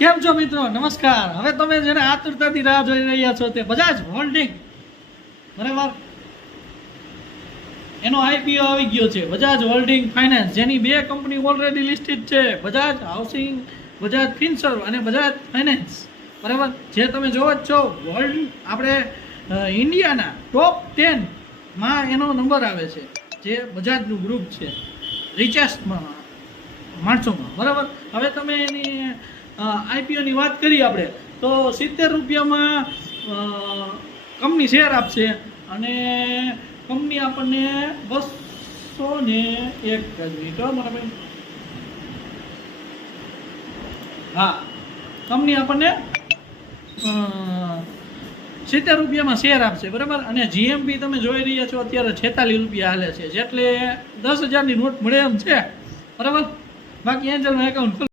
કેમ છો મિત્રો? નમસ્કાર. હવે તમે જેને આતુરતાથી રાહ જોઈ રહ્યા છો તે બજાજ હોલ્ડિંગ, બરાબર, એનો આઈપીઓ આવી ગયો છે. બજાજ હોલ્ડિંગ ફાઇનાન્સ, જેની બે કંપની ઓલરેડી લિસ્ટેડ છે, બજાજ હાઉસિંગ, બજાજ ફિનસર્વ અને બજાજ ફાઇનાન્સ, બરાબર. જે તમે જોવો જ છો, વર્લ્ડ આપણે ઇન્ડિયાના ટોપ 10માં એનો નંબર આવે છે, જે બજાજનું ગ્રુપ છે રિચેસ્ટમાં માણસોમાં, બરાબર. હવે તમે એની આઈપીઓની વાત કરીએ આપણે તો 70 રૂપિયામાં કંપની શેર આપશે અને કંપની આપણને 201 મિનિટ મારા ભાઈ, હા, કંપની આપણને 70 રૂપિયામાં શેર આપશે, બરાબર. અને જીએમપી તમે જોઈ રહ્યા છો અત્યારે 46 રૂપિયા હાલે છે, જેટલે 10,000ની નોટ મળે એમ છે, બરાબર. બાકી એન્જલનું એકાઉન્ટ